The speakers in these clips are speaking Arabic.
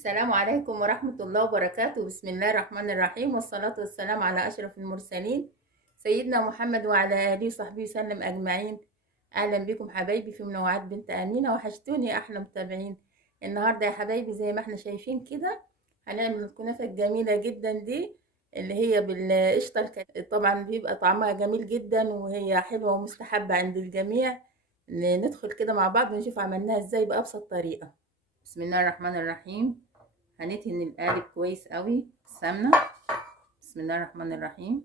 السلام عليكم ورحمة الله وبركاته. بسم الله الرحمن الرحيم، والصلاة والسلام على أشرف المرسلين سيدنا محمد وعلى آله وصحبه وسلم أجمعين. أهلا بكم حبايبي في منوعات بنت أمينة، وحشتوني يا أحلى متابعين. النهاردة يا حبايبي زي ما احنا شايفين كده هنعمل الكنافة الجميلة جدا دي اللي هي بالقشطة طبعا بيبقى طعمها جميل جدا وهي حلوة ومستحبة عند الجميع. ندخل كده مع بعض ونشوف عملناها ازاي بأبسط طريقة. بسم الله الرحمن الرحيم. هندهن القالب كويس قوي بالسمنة. بسم الله الرحمن الرحيم.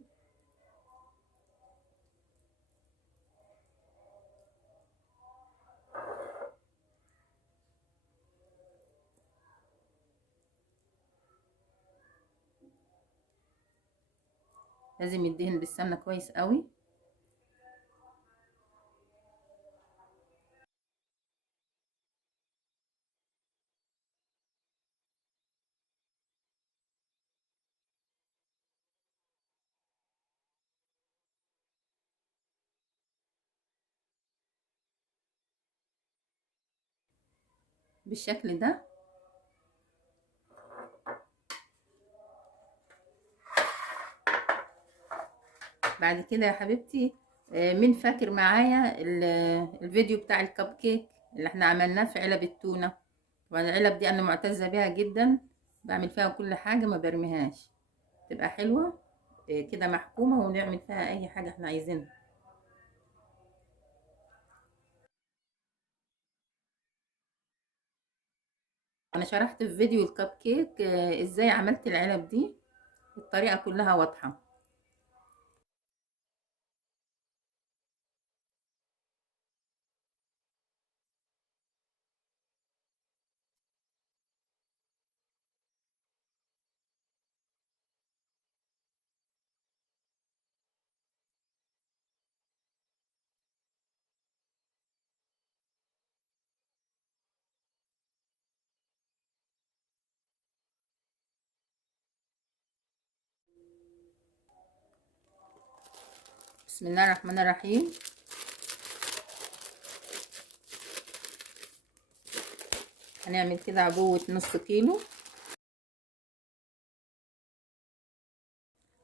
لازم يدهن بالسمنة كويس قوي. بالشكل ده. بعد كده يا حبيبتي، مين فاكر معايا الفيديو بتاع الكب كيك اللي احنا عملناه في علب التونة؟ وانا العلب دي انا معتزة بيها جدا، بعمل فيها كل حاجة ما برميهاش، تبقى حلوة كده محكومة ونعمل فيها اي حاجة احنا عايزينها. انا شرحت في فيديو الكب كيك ازاي عملت العلب دي، الطريقة كلها واضحة. بسم الله الرحمن الرحيم. هنعمل كده عبوة نص كيلو،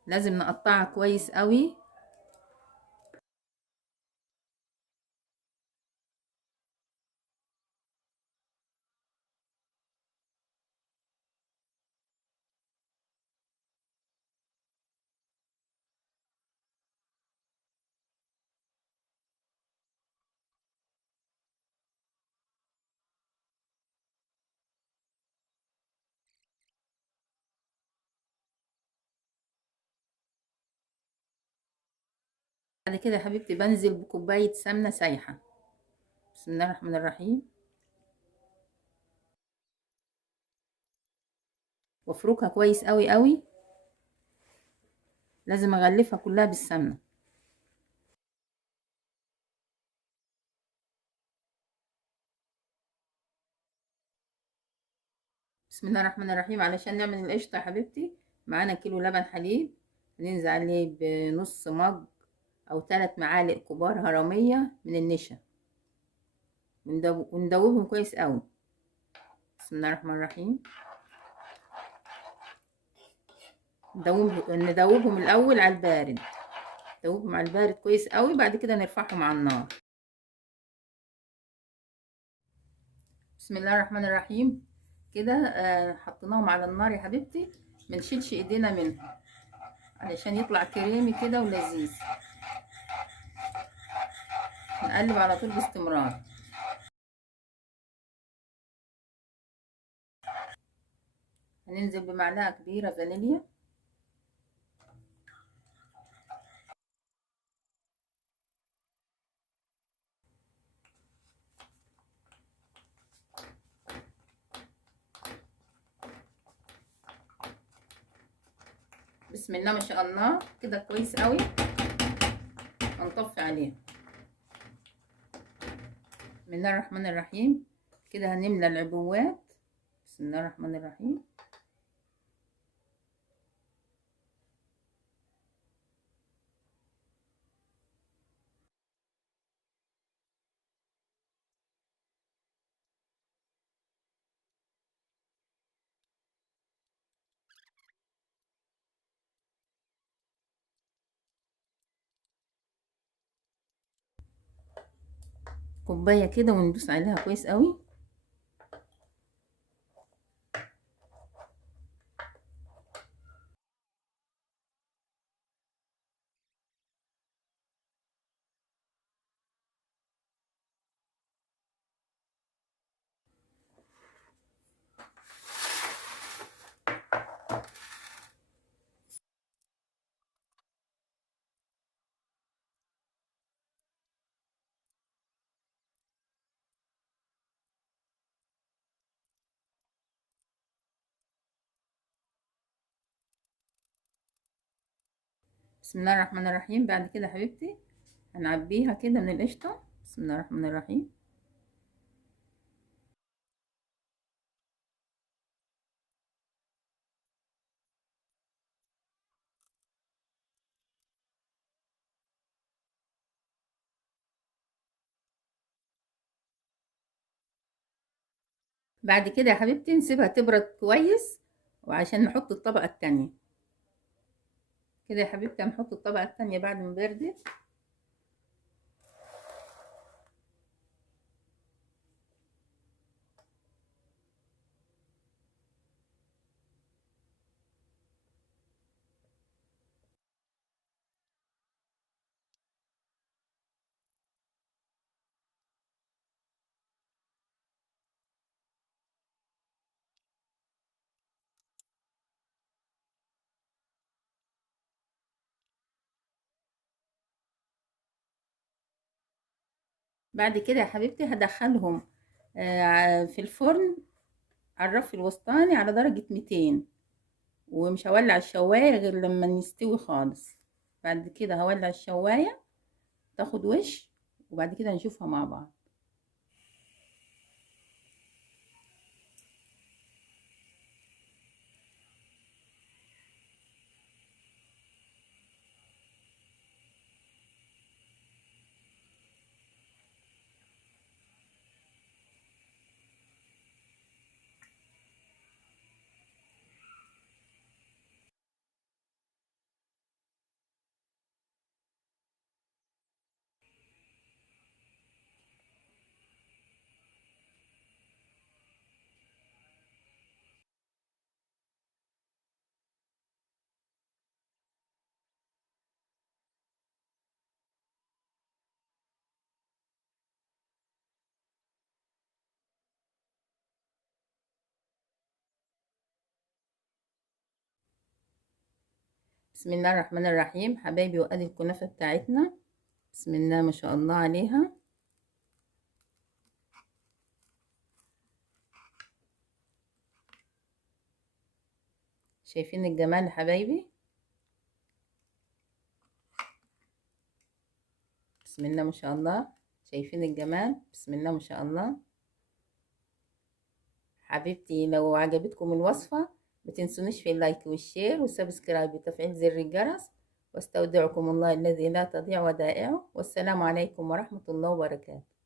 لازم نقطعها كويس قوي. بعد كده يا حبيبتي بنزل بكوباية سمنة سايحة. بسم الله الرحمن الرحيم. وافركها كويس قوي قوي، لازم اغلفها كلها بالسمنة. بسم الله الرحمن الرحيم. علشان نعمل القشطة يا حبيبتي معانا كيلو لبن حليب، هننزل عليه بنص مج او 3 معالق كبار هرمية من النشا، وندوبهم كويس قوي. بسم الله الرحمن الرحيم. ندوبهم الاول على البارد، ندوبهم على البارد كويس قوي، بعد كده نرفعهم على النار. بسم الله الرحمن الرحيم. كده حطيناهم على النار يا حبيبتي، ما نشيلش ايدينا منهم علشان يطلع كريمي كده ولذيذ. نقلب على طول باستمرار. هننزل بمعلقه كبيره فانيليا. بسم الله ما شاء الله، كده كويس قوي. هنطفي عليه. بسم الله الرحمن الرحيم. كده هنملى العبوات. بسم الله الرحمن الرحيم. كوباية كده وندوس عليها كويس قوي. بسم الله الرحمن الرحيم. بعد كده يا حبيبتي هنعبيها كده من القشطة. بسم الله الرحمن الرحيم. بعد كده يا حبيبتي نسيبها تبرد كويس وعشان نحط الطبقة التانية. كده يا حبيبتي هنحط الطبقة التانية بعد ما بردت. بعد كده يا حبيبتي هدخلهم في الفرن على الرف الوسطاني على درجة 200، ومش هولع الشواية غير لما يستوي خالص. بعد كده هولع الشواية تاخد وش، وبعد كده نشوفها مع بعض. بسم الله الرحمن الرحيم حبايبي، وادي الكنافة بتاعتنا. بسم الله ما شاء الله عليها. شايفين الجمال يا حبايبي؟ بسم الله ما شاء الله. شايفين الجمال؟ بسم الله ما شاء الله. حبيبتي لو عجبتكم الوصفة متنسونيش في اللايك والشير والسبسكرايب وتفعيل زر الجرس، واستودعكم الله الذي لا تضيع ودائعه، والسلام عليكم ورحمة الله وبركاته.